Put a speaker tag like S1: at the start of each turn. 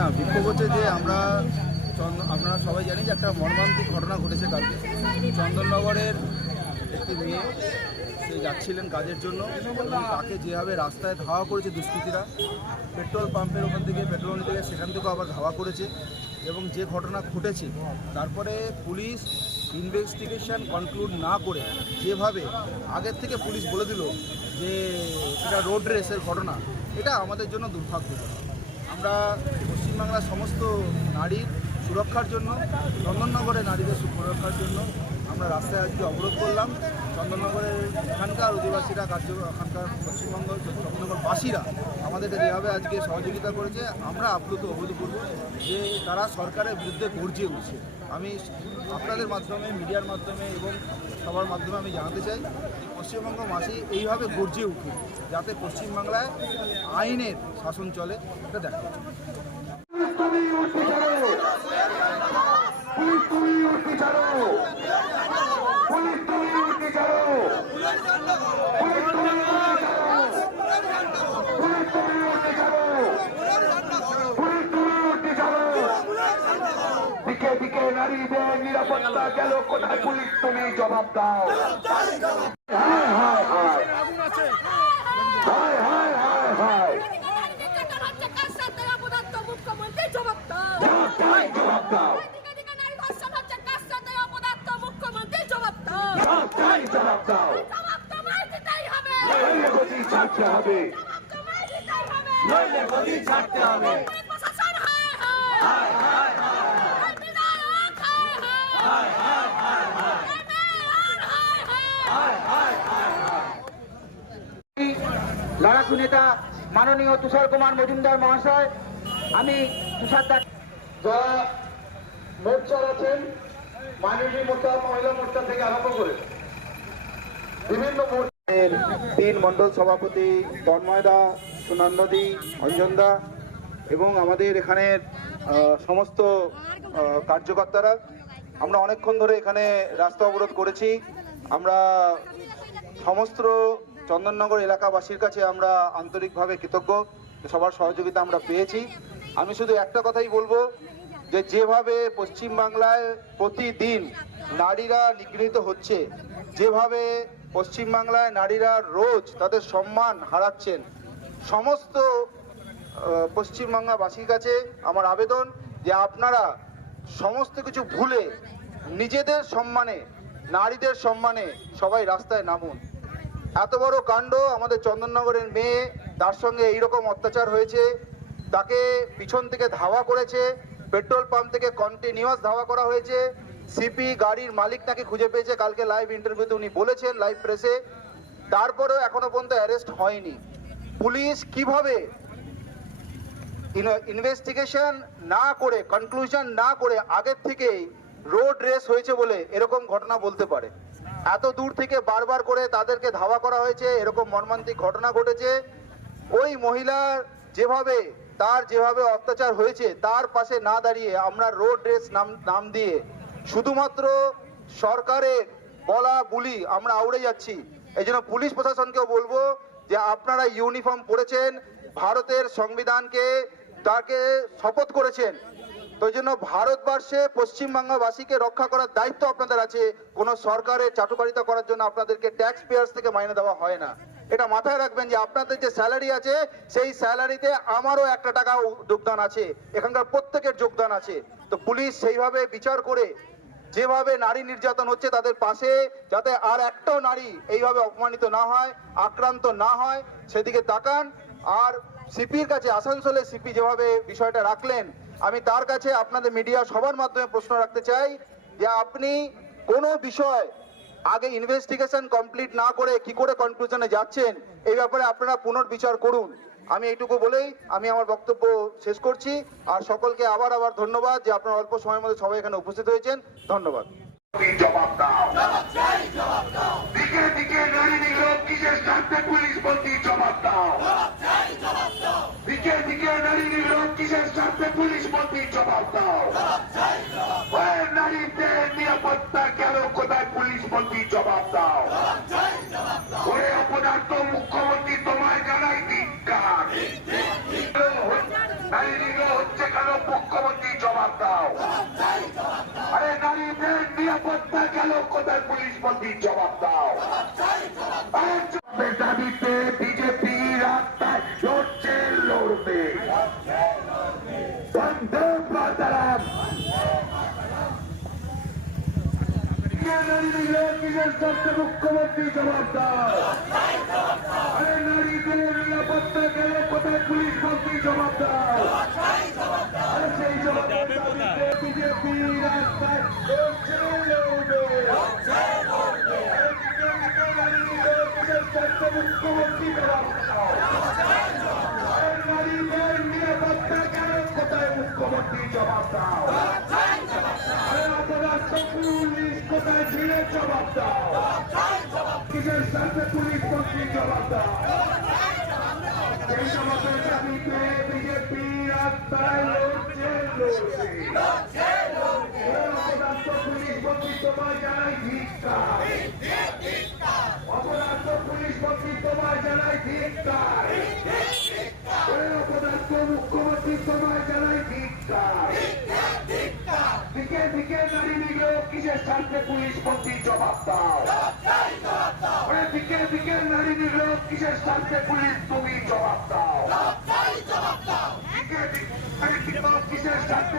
S1: না, বিক্ষোভ হচ্ছে যে আমরা আপনারা সবাই জানি যে একটা মর্মান্তিক ঘটনা ঘটেছে কালকে। চন্দননগরের একটি মেয়ে, সে যাচ্ছিলেন কাজের জন্য এবং তাকে যেভাবে রাস্তায় ধাওয়া করেছে দুষ্কৃতীরা, পেট্রোল পাম্পের ওখান থেকে, পেট্রোল থেকে সেখান থেকেও আবার ধাওয়া করেছে এবং যে ঘটনা ঘটেছে, তারপরে পুলিশ ইনভেস্টিগেশন কনক্লুড না করে যেভাবে আগের থেকে পুলিশ বলে দিল যে এটা রোড রেসের ঘটনা, এটা আমাদের জন্য দুর্ভাগ্যজনক। আমরা পশ্চিমবাংলার সমস্ত নারীর সুরক্ষার জন্য চন্দননগরের নারীদের সুরক্ষার জন্য আমরা রাস্তায় আজকে অবরোধ করলাম। চন্দননগরের এখানকার অধিবাসীরা, কার্য, এখানকার পশ্চিমবঙ্গ চন্দননগরবাসীরা আমাদেরকে যেভাবে আজকে সহযোগিতা করেছে, আমরা আপ্লুত অভূতপূর্ব যে তারা সরকারের বিরুদ্ধে গর্জে উঠছে। আমি আপনাদের মাধ্যমে, মিডিয়ার মাধ্যমে এবং সবার মাধ্যমে আমি জানাতে চাই পশ্চিমবঙ্গ মাসি এইভাবে গর্জে উঠুক, যাতে পশ্চিমবাংলায় আইনের শাসন চলে, এটা দেখা
S2: তুমি উঠতে ছাড়ো পুলিশ তুমি উঠতে ছাড়ো পুলিশ তুমি উঠতে ছাড়ো পুলিশ তুমি উঠতে ছাড়ো পুলিশ তুমি উঠতে ছাড়ো পুলিশ তুমি উঠতে ছাড়ো দিকে দিকে নারীদের নিরাপত্তা গেল কোথায় পুলিশ তুমি জবাব দাও হায় হায় হায় হায় হায় হায় হায়
S3: মুখ্যমন্ত্রী জবাব দাও
S2: তাই জবাব দাও
S3: দিকে দিকে নারী ধর্ষণ হচ্ছে কার সাথে অপদার্থ মুখ্যমন্ত্রী জবাব দাও
S2: তাই জবাব দাও।
S3: জবাব তোমায় দিতেই হবে
S2: নইলে গতি ছাড়তে হবে।
S3: জবাব
S2: নইলে গতি ছাড়তে হবে।
S3: পুলিশ হায় বিধায়ক হায় হায় এমএলএ হায় হায়
S4: লড়াকু নেতা মাননীয় তুষার কুমার মজুমদার মহাশয়, আমি তুষার দা
S2: যারা মোর্চার আছেন মাননীয় মোর্চা, মহিলা মোর্চা থেকে আরম্ভ করে বিভিন্ন মোর্চা
S1: এর তিন মণ্ডল সভাপতি তন্ময়দা সুনন্দদি অঞ্জনদা এবং আমাদের এখানের সমস্ত কার্যকর্তারা। আমরা অনেকক্ষণ ধরে এখানে রাস্তা অবরোধ করেছি। আমরা সমস্ত চন্দননগর এলাকাবাসীর কাছে আমরা আন্তরিকভাবে কৃতজ্ঞ সবার সহযোগিতা আমরা পেয়েছি। আমি শুধু একটা কথাই বলব যে যেভাবে পশ্চিমবাংলায় প্রতিদিন নারীরা নিগৃহীত হচ্ছে, যেভাবে পশ্চিমবাংলায় নারীরা রোজ তাদের সম্মান হারাচ্ছেন, সমস্ত পশ্চিমবাংলাবাসীর কাছে আমার আবেদন যে আপনারা সমস্ত কিছু ভুলে নিজেদের সম্মানে, নারীদের সম্মানে সবাই রাস্তায় নামুন। এত বড় কাণ্ড আমাদের চন্দননগরের মেয়ে তার সঙ্গে এইরকম অত্যাচার হয়েছে। তাকে পিছন থেকে ধাওয়া করেছে, পেট্রোল পাম্প থেকে কন্টিনিউয়াস ধাওয়া করা হয়েছে। সিপি গাড়ির মালিক নাকি খুঁজে পেয়েছে, কালকে লাইভ ইন্টারভিউতে উনি বলেছেন লাইভ প্রেসে তারপরেও এখনও পর্যন্ত অ্যারেস্ট হয়নি। পুলিশ কীভাবে ইনভেস্টিগেশন না করে কনক্লুশন না করে আগের থেকেই রোড রেস হয়েছে বলে এরকম ঘটনা বলতে পারে? এত দূর থেকে বারবার করে তাদেরকে ধাওয়া করা হয়েছে, এরকম মর্মান্তিক ঘটনা ঘটেছে। ওই মহিলার যেভাবে, তার যেভাবে অত্যাচার হয়েছে, তার পাশে না দাঁড়িয়ে আমরা রোড রেস নাম নাম দিয়ে শুধুমাত্র সরকারের বলা বুলি আমরা আউড়ে যাচ্ছি। এই জন্য পুলিশ প্রশাসনকেও বলব যে আপনারা ইউনিফর্ম পরেছেন, ভারতের সংবিধানকে, তাকে শপথ করেছেন। তো জন্য ভারতবর্ষে পশ্চিমবাংলাবাসীকে রক্ষা করার দায়িত্ব আপনাদের আছে। কোনো সরকারের চাটুকারিতা করার জন্য আপনাদেরকে ট্যাক্স পেয়ার্স থেকে মাইনে দেওয়া হয় না। এটা মাথায় রাখবেন যে আপনাদের যে স্যালারি আছে, সেই স্যালারিতে আমারও একটা টাকা যোগদান আছে। এখানকার প্রত্যেকের যোগদান আছে। তো পুলিশ সেইভাবে বিচার করে, যেভাবে নারী নির্যাতন হচ্ছে তাদের পাশে, যাতে আর একটাও নারী এইভাবে অপমানিত না হয়, আক্রান্ত না হয়, সেদিকে তাকান। আর সিপির কাছে আসানসোলে সিপি যেভাবে বিষয়টা রাখলেন আমি তার কাছে আপনাদের মিডিয়া সবার মাধ্যমে প্রশ্ন রাখতে চাই যে আপনি কোনো বিষয় আগে ইনভেস্টিগেশন কমপ্লিট না করে কি করে কনক্লুশনে যাচ্ছেন এই ব্যাপারে আপনারা পুনর্বিচার করুন। আমি এইটুকু বলেই আমি আমার বক্তব্য শেষ করছি। আর সকলকে আবার আবার ধন্যবাদ যে আপনার অল্প সময়ের মধ্যে সবাই এখানে উপস্থিত হয়েছেন। ধন্যবাদ।
S2: জবাব দাও। দিকে দিকে নারী নিগ্রহ কিসের স্বার্থে পুলিশ বলতি জবাব দাও। স্বার্থে পুলিশ বলতি জবাব দাও। নারীদের নিরাপত্তা গেল কোথায় পুলিশ বলতি জবাব দাও। ওরে অপদার্থ মুখ্যমন্ত্রী তোমায় জানাই ধিক্কার। নারী নিগ্রহ হচ্ছে কেন? মুখ্যমন্ত্রী জবাব দাও। আরে নারীদের নিরাপত্তা গেল কোথায় পুলিশ মন্ত্রী মুখ্যমন্ত্রী জবাব দাও আরে নারীদের নিরাপত্তা গেল কোথায় পুলিশ মন্ত্রী জবাব সেই বিজেপি রাস্তায় নারীদের নিরাপত্তা গেল কোথায় মুখ্যমন্ত্রী জবাব বিজেপি রাস্তায় লড়ছে লড়বে পুলিশ মন্ত্রী তোমায় জানাই ধিক্কার অপরাধ পুলিশ মন্ত্রী তোমায় জানাই ধিক্কার অপরাধ মুখ্যমন্ত্রী তোমায় জানাই ধিক্কার দিকে দিকে নারী নিগেও কিসের স্বার্থে পুলিশ প্রতি জবাব দাও? ওরে দিকে দিকে নারী নিরোধ কিসের স্বার্থে পুলিশ তুমি জবাব দাও? দিকে দিকে কিসের স্বার্থে